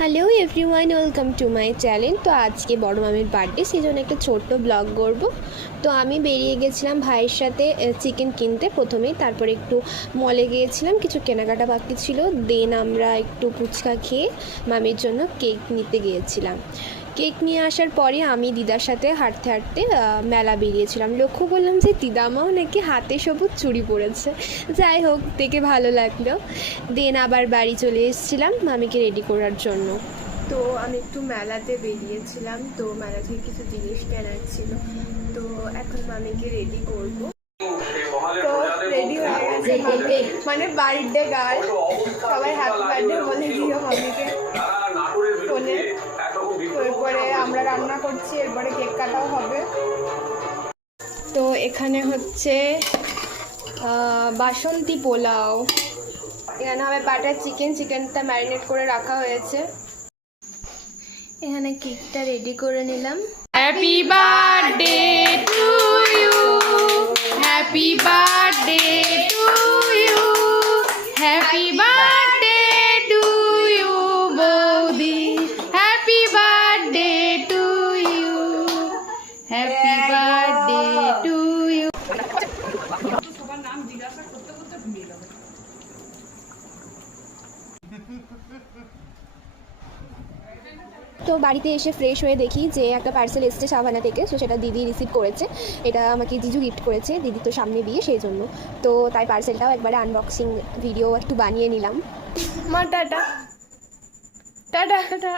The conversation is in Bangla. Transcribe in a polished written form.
Hello everyone, welcome to my channel. তো আজকে বড় মামির বার্থডে, সেই জন্য একটা ছোট্ট ব্লগ করব। তো আমি বেরিয়ে গেছিলাম ভাইয়ের সাথে চিকেন কিনতে প্রথমেই, তারপরে একটু মলে গিয়েছিলাম, কিছু কেনাকাটা বাকি ছিল। দেন আমরা একটু ফুচকা খেয়ে মামির জন্য কেক নিতে গিয়েছিলাম। কেক নিয়ে আসার পরে আমি দিদার সাথে হাঁটতে হাঁটতে মেলা বেরিয়েছিলাম। লক্ষ্য করলাম যে দিদামাও নাকি হাতে সবুজ চুড়ি পরেছে। যাই হোক, দেখে ভালো লাগলো। দেন আবার বাড়ি চলে এসেছিলাম মামিকে রেডি করার জন্য। তো আমি একটু মেলাতে বেরিয়েছিলাম, তো মেলা থেকে কিছু জিনিস কেনার ছিল। তো এখন মামিকে রেডি করব। তো রেডি হয়ে গেছে মামি, মানে বার্থডে গার্ল। সবাই হ্যাপি বার্থডে বলে দিও মামিকে ফোনে। এরপরে আমরা রান্না করছি, এরপরে কেক কাটাও হবে। তো এখানে হচ্ছে বাসন্তী পোলাও, এখানে হবে বাটার চিকেন, চিকেনটা ম্যারিনেট করে রাখা হয়েছে। এখানে কেকটা রেডি করে নিলাম। Happy birthday to you, happy birthday to you, happy birthday to you বৌদি, happy birthday to you, happy birthday to you. তো বাড়িতে এসে ফ্রেশ হয়ে দেখি যে একটা পার্সেল এসেছে সাভানা থেকে। তো সেটা দিদি রিসিভ করেছে, এটা আমাকে জিজু গিফট করেছে। দিদি তো সামনে বিয়ে, সেই জন্য। তো তাই পার্সেলটাও একবারে আনবক্সিং ভিডিও একটু বানিয়ে নিলাম। মা টাটা টাটা টাটা।